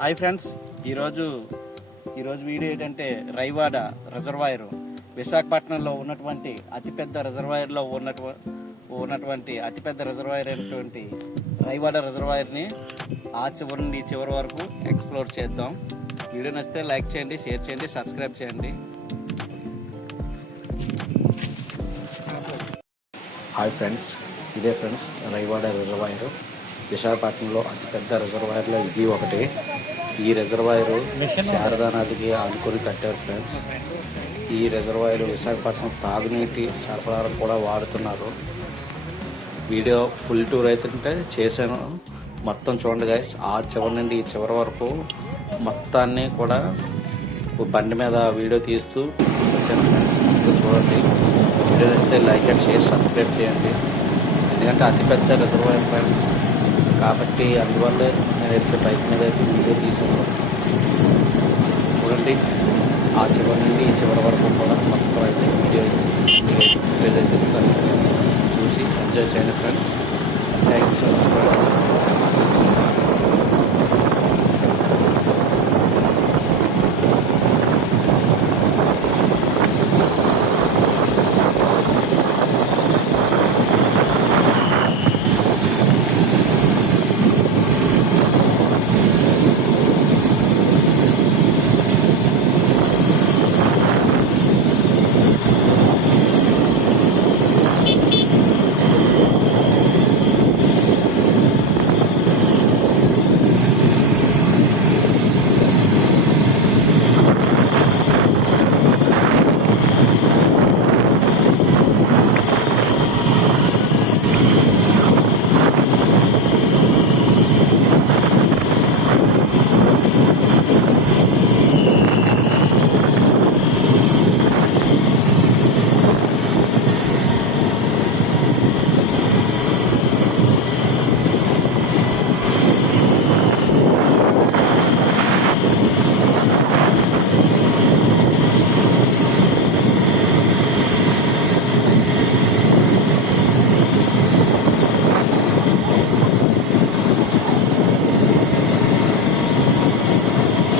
Hi friends, ఈరోజు video ఏంటంటే Raiwada reservoir విశాఖపట్నంలో ఉన్నటువంటి అతిపెద్ద రిజర్వాయర్లో ఉన్నటువంటి అతిపెద్ద రిజర్వాయర్ అయినటువంటి రైవాడ రిజర్వాయర్ని ఆ చివరి నుండి ఈ చివరి వరకు ఎక్స్ప్లోర్ చేద్దాం. వీడియో నచ్చితే లైక్ చేయండి, షేర్ చేయండి, సబ్స్క్రైబ్ చేయండి. హాయ్ ఫ్రెండ్స్, ఇదే ఫ్రెండ్స్ రైవాడ రిజర్వాయర్. విశాఖపట్నంలో అతిపెద్ద రిజర్వాయర్లో ఇది ఒకటి. ఈ రిజర్వాయర్ శారదా నదికి ఆనుకొని కట్టారు ఫ్రెండ్స్. ఈ రిజర్వాయర్ విశాఖపట్నం తాగునీటి సరఫరా కూడా వాడుతున్నారు. వీడియో ఫుల్ టూర్ అయితే చేశాను, మొత్తం చూడండి గైస్. ఆ చివరి నుండి ఈ చివరి వరకు మొత్తాన్ని కూడా బండి మీద వీడియో తీస్తూ వచ్చాను ఫ్రెండ్స్. చూడండి, వీడియో నచ్చితే లైక్ అండ్ షేర్, సబ్స్క్రైబ్ చేయండి. ఎందుకంటే అతిపెద్ద రిజర్వాయర్ ఫ్రెండ్స్ కాబట్టి అందువల్లే నేనైతే బైక్ మీద అయితే వీడియో తీసాను. చూడండి, ఆ చివరి నుండి ఈ చివరి వరకు కూడా మొత్తం అయితే వీడియో ప్రెజెంట్ ఇస్తాను. చూసి ఎంజాయ్ చేయండి friends. Thanks so much friends.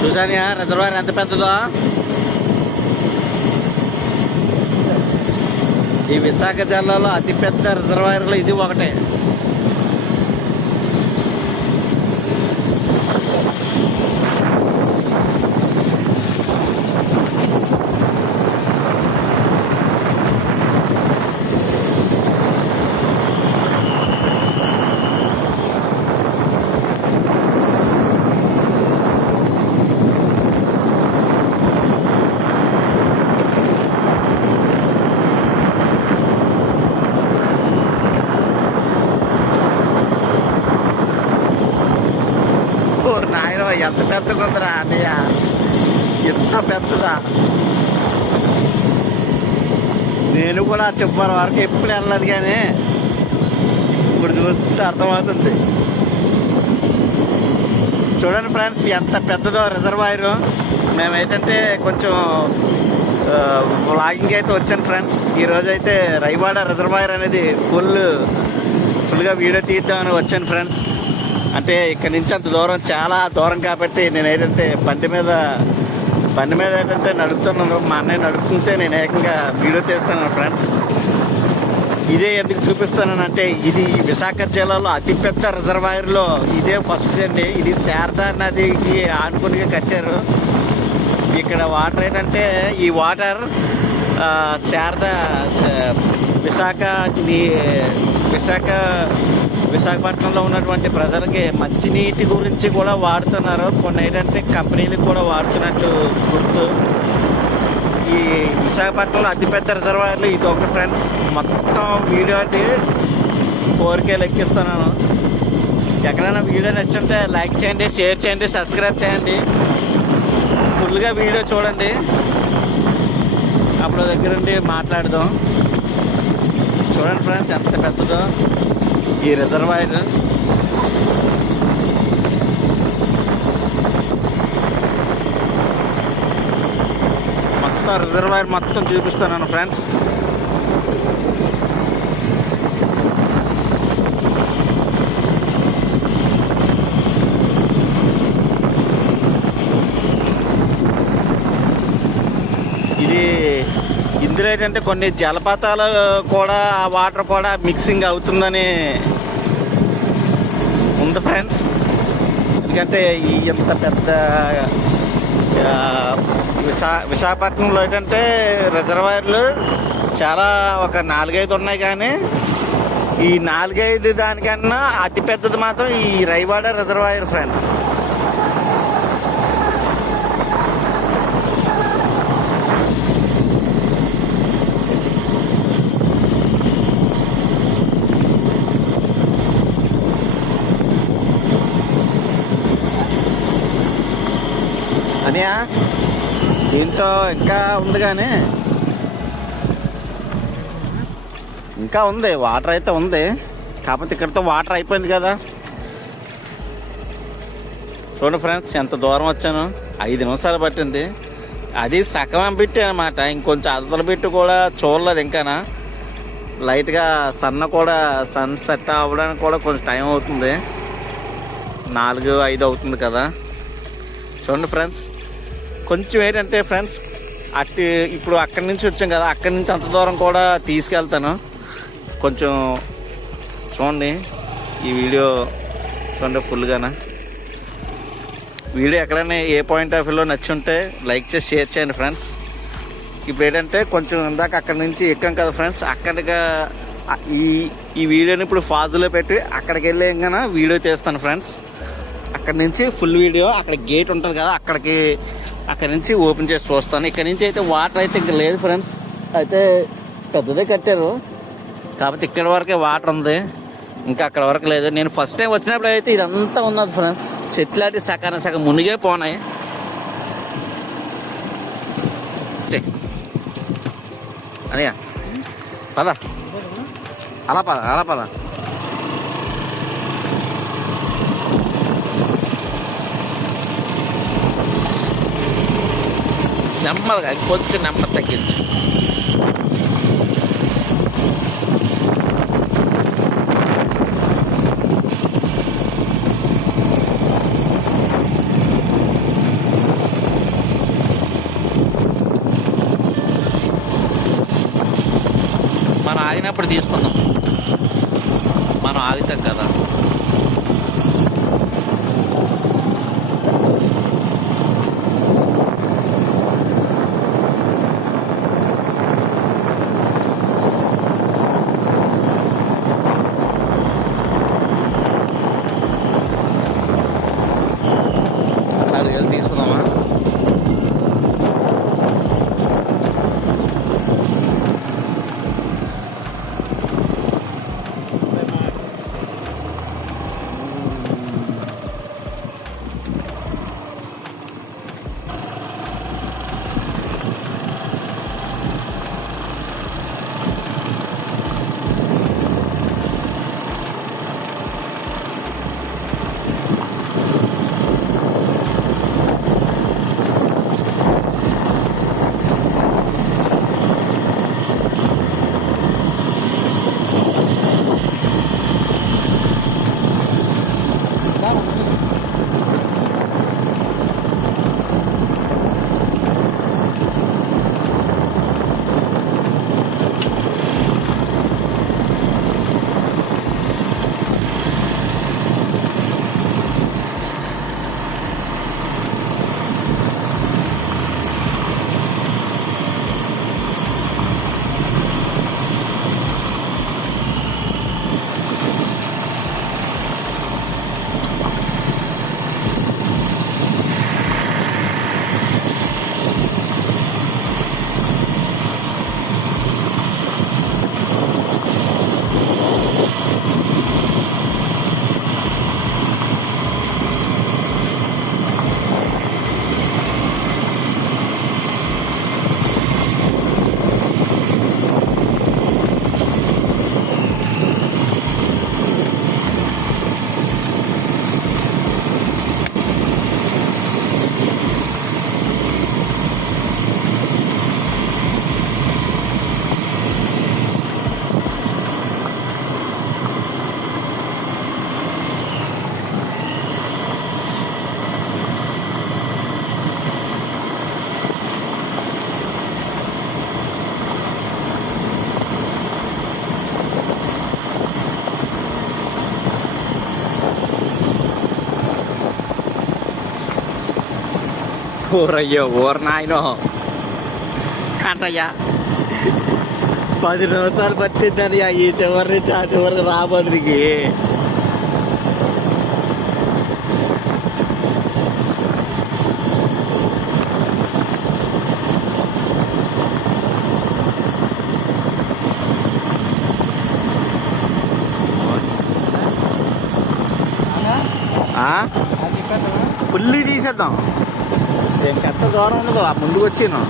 చూసానియా రిజర్వాయర్ ఎంత పెద్దదో. ఈ విశాఖ జిల్లాలో అతిపెద్ద రిజర్వాయర్లో ఇది ఒకటే. నాయన ఎంత పెద్దగా ఉందిరా అన్నయ్య, ఎంత పెద్దదా. నేను కూడా చెప్పాను వరకు ఎప్పుడు వెళ్ళలేదు, కానీ ఇప్పుడు చూస్తే అర్థమవుతుంది. చూడండి ఫ్రెండ్స్, ఎంత పెద్దదో రిజర్వాయర్. మేమైతే కొంచెం వ్లాగింగ్ అయితే వచ్చాను ఫ్రెండ్స్. ఈరోజు అయితే రైవాడ రిజర్వాయర్ అనేది ఫుల్గా వీడియో తీద్దామని వచ్చాను ఫ్రెండ్స్. అంటే ఇక్కడ నుంచి అంత దూరం, చాలా దూరం కాబట్టి నేను ఏంటంటే బండి మీద ఏంటంటే నడుపుతున్నాను. మా అన్నయ్య నడుపుతుంటే నేను ఏకంగా వీడియో తీస్తాను ఫ్రెండ్స్. ఇదే ఎందుకు చూపిస్తానంటే ఇది విశాఖ జిల్లాలో అతిపెద్ద రిజర్వాయర్లో ఇదే ఫస్ట్ అండి. ఇది శారదా నదికి ఆనుకునిగా కట్టారు. ఇక్కడ వాటర్ ఏంటంటే ఈ వాటర్ శారదా విశాఖపట్నంలో ఉన్నటువంటి ప్రజలకి మంచినీటి గురించి కూడా వాడుతున్నారు. కొన్ని ఏంటంటే కంపెనీలకు కూడా వాడుతున్నట్టు గుర్తు. ఈ విశాఖపట్నంలో అతిపెద్ద రిజర్వాయర్లు ఇది ఒకటి ఫ్రెండ్స్. మొత్తం వీడియో అయితే 4K లెక్కిస్తున్నాను. ఎక్కడైనా వీడియో నచ్చుంటే లైక్ చేయండి, షేర్ చేయండి, సబ్స్క్రైబ్ చేయండి. ఫుల్గా వీడియో చూడండి, అప్పుడు దగ్గరుండి మాట్లాడదాం. చూడండి ఫ్రెండ్స్, ఎంత పెద్దదో ఈ రిజర్వాయర్. మొత్తం రిజర్వాయర్ మొత్తం చూపిస్తాను ఫ్రెండ్స్. ఇందులో ఏంటంటే కొన్ని జలపాతాలు కూడా ఆ వాటర్ కూడా మిక్సింగ్ అవుతుందని ఉంది ఫ్రెండ్స్. ఎందుకంటే ఈ ఎంత పెద్ద విశాఖపట్నంలో ఏంటంటే రిజర్వాయర్లు చాలా ఒక 4-5 ఉన్నాయి, కానీ ఈ 4-5 దానికన్నా అతి పెద్దది మాత్రం ఈ రైవాడ రిజర్వాయర్ ఫ్రెండ్స్. అనియా దీంతో ఇంకా ఉంది, కానీ ఇంకా ఉంది, వాటర్ అయితే ఉంది. కాకపోతే ఇక్కడితో వాటర్ అయిపోయింది కదా. చూడండి ఫ్రెండ్స్, ఎంత దూరం వచ్చాను. 5 నిమిషాలు పట్టింది. అది సగం పెట్టి అనమాట. ఇంకొంచెం అదలు పెట్టి కూడా చూడలేదు. ఇంకానా లైట్గా సన్ సెట్ అవ్వడానికి కూడా కొంచెం టైం అవుతుంది. 4-5 అవుతుంది కదా. చూడండి ఫ్రెండ్స్, కొంచెం ఏంటంటే ఫ్రెండ్స్ ఇప్పుడు అక్కడి నుంచి వచ్చాం కదా, అక్కడి నుంచి అంత దూరం కూడా తీసుకెళ్తాను. కొంచెం చూడండి ఈ వీడియో, చూడండి ఫుల్గానా. వీడియో ఎక్కడైనా ఏ పాయింట్ ఆఫ్ వ్యూలో నచ్చి ఉంటే లైక్ చేసి షేర్ చేయండి ఫ్రెండ్స్. ఇప్పుడు ఏంటంటే కొంచెం ఇందాక అక్కడి నుంచి ఎక్కాం కదా ఫ్రెండ్స్, అక్కడిగా ఈ వీడియోని ఇప్పుడు ఫాజులో పెట్టి అక్కడికి వెళ్ళాక వీడియో తీస్తాను ఫ్రెండ్స్. అక్కడి నుంచి ఫుల్ వీడియో, అక్కడ గేట్ ఉంటుంది కదా, అక్కడి నుంచి ఓపెన్ చేసి చూస్తాను. ఇక్కడ నుంచి అయితే వాటర్ అయితే ఇంకా లేదు ఫ్రెండ్స్. అయితే పెద్దదే కట్టారు, కాకపోతే ఇక్కడి వరకే వాటర్ ఉంది, ఇంకా అక్కడ వరకు లేదు. నేను ఫస్ట్ టైం వచ్చినప్పుడు అయితే ఇదంతా ఉన్నది ఫ్రెండ్స్. చెట్లాంటి సగం మునిగే పోనాయి. అనియా పద, అలా పద. నెమ్మదిగా, కొంచెం నెమ్మది తగ్గించు. మనం ఆగినప్పుడు తీసుకుందాం, మనం ఆగుతాం కదా. తీసుకుందామా? ఊరయ్యో ఊరు నాయనో అంటయ్యా 10 నిమిషాలు పట్టిందని ఈ చివరి నుంచి ఆ చివరికి రాబోదురికి. ఫుల్లీ తీసేద్దాం, ఇంకెంత దూరం ఉండదు ఆ ముందుకు వచ్చాను.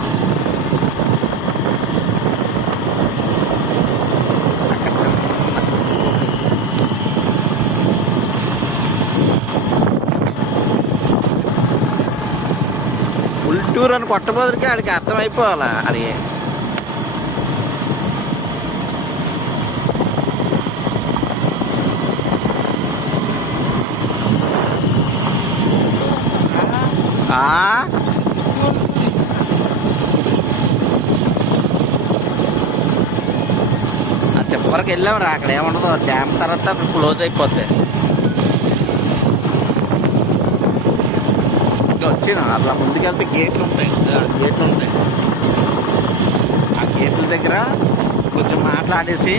ఫుల్ టూర్ అని కొట్టబోదురికి ఆడికి అర్థమైపోవాలా అది. చివరికి వెళ్ళాం అక్కడ ఏముండదు, డ్యామ్ తర్వాత అక్కడ క్లోజ్ అయిపోద్ది. ఇంకా వచ్చిన అట్లా ముందుకెళ్తే గేట్లు ఉంటాయి, ఆ గేట్ల దగ్గర కొంచెం మాట్లాడేసి